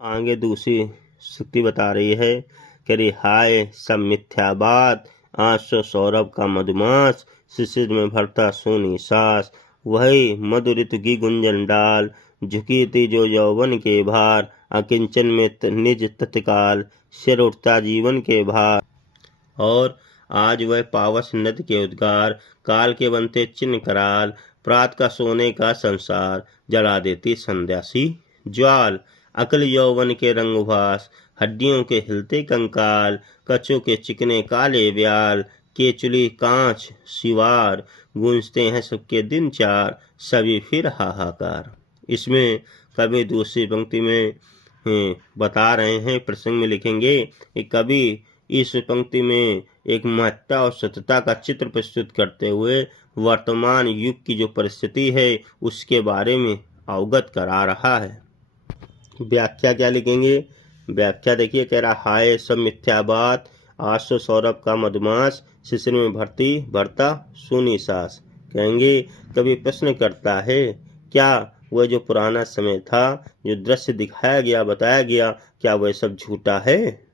आगे दूसरी स्थिति बता रही है कि रिहाय सब मिथ्या बात, आंसू सौरभ का मधुमास, शिशिर में भरता सोनी सास। वही मधु ऋतु की गुंजन डाल, झुकी थी जो यौवन के भार, अकिंचन में निज तत्काल, सिर उठता जीवन के भार। और आज वह पावस नद के उद्गार, काल के बनते चिन्ह कराल, प्रात का सोने का संसार, जला देती संध्यासी ज्वाल। अकल यौवन के रंगभास, हड्डियों के हिलते कंकाल, कच्चों के चिकने काले ब्याल, केचुली कांच सिवार, गूंजते हैं सबके दिन चार, सभी फिर हाहाकार। इसमें कवि दूसरी पंक्ति में बता रहे हैं, प्रसंग में लिखेंगे कि कवि इस पंक्ति में एक महत्ता और सत्यता का चित्र प्रस्तुत करते हुए वर्तमान युग की जो परिस्थिति है उसके बारे में अवगत करा रहा है। व्याख्या क्या लिखेंगे? व्याख्या देखिए, कह रहा हाय सब मिथ्या बात, आसो सौरभ का मधुमास, शिशिर में भरता सूनी सास। कहेंगे कभी प्रश्न करता है, क्या वह जो पुराना समय था, जो दृश्य दिखाया गया बताया गया, क्या वह सब झूठा है?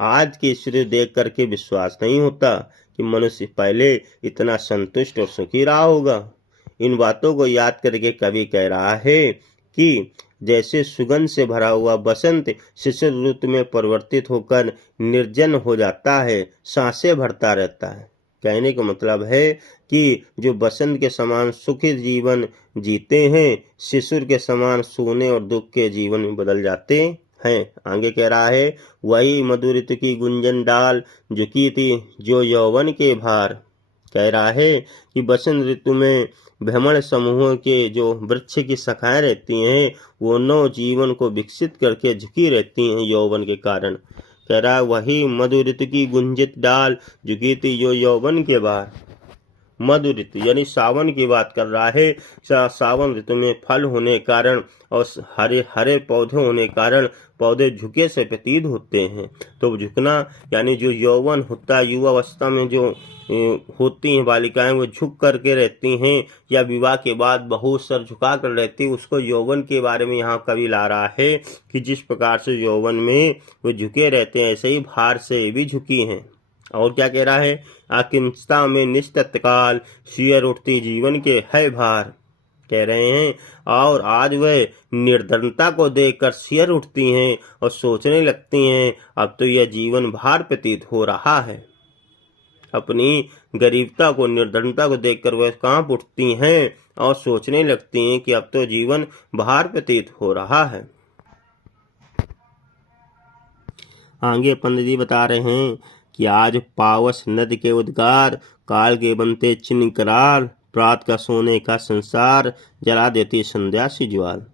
आज की स्थिति देख करके विश्वास नहीं होता कि मनुष्य पहले इतना संतुष्ट और सुखी रहा होगा। इन बातों को याद करके कवि कह रहा है कि जैसे सुगंध से भरा हुआ बसंत शिशिर ऋतु में परिवर्तित होकर निर्जन हो जाता है, सांसें भरता रहता है। कहने का मतलब है कि जो बसंत के समान सुखी जीवन जीते हैं, शिशिर के समान सोने और दुख के जीवन में बदल जाते हैं। आगे कह रहा है, वही मधु ऋतु की गुंजन डाल, झुकी थी जो यौवन के भार। कह रहा है कि बसंत ऋतु में भ्रमण समूहों के जो वृक्ष की शाखाएं रहती हैं, वो नव जीवन को विकसित करके झुकी रहती हैं यौवन के कारण। कह रहा है, वही मधु ऋतु की गुंजित डाल, झुकी थी जो यौवन के भार। मधु ऋतु यानी सावन की बात कर रहा है। सावन ऋतु में फल होने कारण और हरे हरे पौधे होने कारण पौधे झुके से प्रतीत होते हैं। तो झुकना यानी जो यौवन होता है, युवावस्था में जो होती हैं बालिकाएं, वो झुक करके रहती हैं या विवाह के बाद बहुत सर झुका कर रहती है, उसको यौवन के बारे में यहाँ कवि ला रहा है कि जिस प्रकार से यौवन में वो झुके रहते हैं, ऐसे ही भार से भी झुकी हैं। और क्या कह रहा है, अकिंचता में निस्तत्काल, सियर उठती जीवन के है भार। कह रहे हैं और आज वह निर्धनता को देखकर सियर उठती हैं और सोचने लगती हैं, अब तो यह जीवन भार प्रतीत हो रहा है। अपनी गरीबता को, निर्धनता को देखकर वह कांप उठती हैं और सोचने लगती हैं कि अब तो जीवन भार प्रतीत हो रहा है। आगे पंडित जी बता रहे हैं कि आज पावस नद के उद्गार, काल के बनते चिन्ह करार, प्रात का सोने का संसार, जला देती संध्या सी ज्वाल।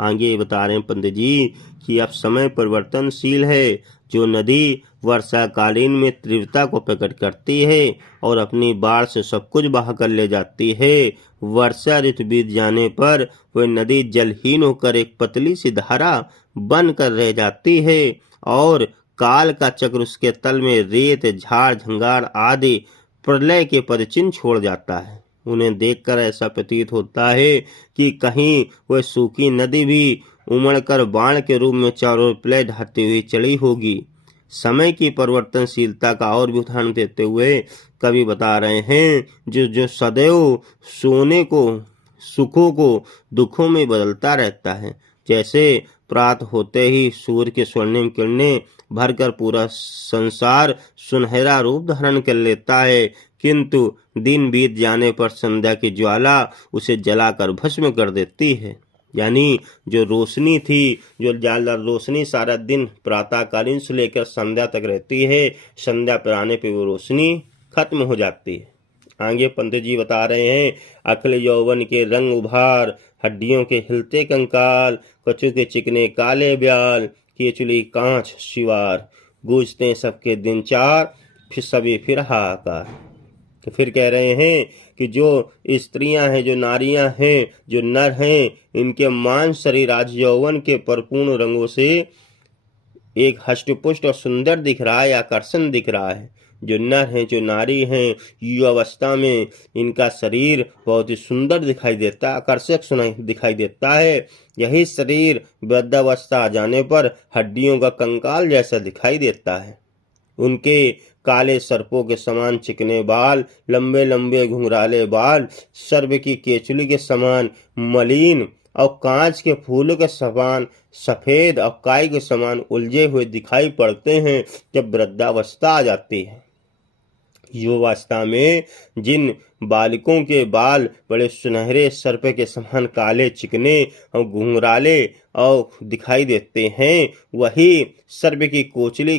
आगे बता रहे हैं पंडित जी कि अब समय परिवर्तनशील है। जो नदी वर्षाकालीन में तीव्रता को प्रकट करती है और अपनी बाढ़ से सब कुछ बहा कर ले जाती है, वर्षा ऋतु बीत जाने पर वह नदी जलहीन होकर एक पतली सी धारा बन कर रह जाती है और काल का चक्र उसके तल में रेत, झाड़ झंगाड़ आदि प्रलय के पदचिन्ह छोड़ जाता है। उन्हें देखकर ऐसा प्रतीत होता है कि कहीं वह सूखी नदी भी उमड़कर बाण के रूप में चारों प्रलय ढाती हुई चली होगी। समय की परिवर्तनशीलता का और भी उदाहरण देते हुए कवि बता रहे हैं, जो सदैव सोने को, सुखों को दुखों में बदलता रहता है। जैसे प्रात होते ही सूर्य की स्वर्णिम किरणें भरकर पूरा संसार सुनहरा रूप धारण कर लेता है, किंतु दिन बीत जाने पर संध्या की ज्वाला उसे जलाकर भस्म कर देती है। यानी जो रोशनी थी, जो ज्यादा रोशनी सारा दिन प्रातःकालीन से लेकर संध्या तक रहती है, संध्या पर आने पर वो रोशनी खत्म हो जाती है। आगे पंडित जी बता रहे हैं, अखिल यौवन के रंग उभार, हड्डियों के हिलते कंकाल, कचू के चिकने काले ब्याल, केचुली कांच सिवार, गूंजते सबके दिन चार, फिर हाहाकार। तो फिर कह रहे हैं कि जो स्त्रियां हैं, जो नारियां हैं, जो नर हैं, इनके मांस शरीर आज यौवन के परिपूर्ण रंगों से एक हष्टपुष्ट और सुंदर दिख रहा है, आकर्षण दिख रहा है। जो नर हैं, जो नारी हैं, युवावस्था में इनका शरीर बहुत ही सुंदर दिखाई देता है, आकर्षक दिखाई देता है। यही शरीर वृद्धावस्था आ जाने पर हड्डियों का कंकाल जैसा दिखाई देता है। उनके काले सर्पों के समान चिकने बाल, लंबे लंबे घुंघराले बाल, सर्प की केचुली के समान मलिन और कांच के फूलों के समान सफेद और काई के समान उलझे हुए दिखाई पड़ते हैं जब वृद्धावस्था आ जाती है। युवावस्था में जिन बालिकों के बाल बड़े सुनहरे सर्प के समान काले, चिकने और घुंघराले और दिखाई देते हैं, वही सर्प की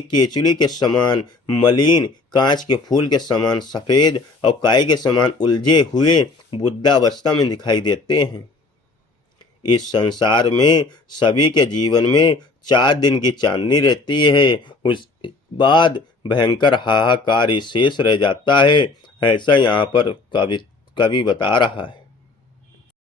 केचुली के समान मलिन, कांच के फूल के समान सफेद और काई के समान उलझे हुए वृद्धावस्था में दिखाई देते हैं। इस संसार में सभी के जीवन में 4 दिन की चांदनी रहती है, उस बाद भयंकर हाहाकार ही शेष रह जाता है। ऐसा यहाँ पर कवि बता रहा है।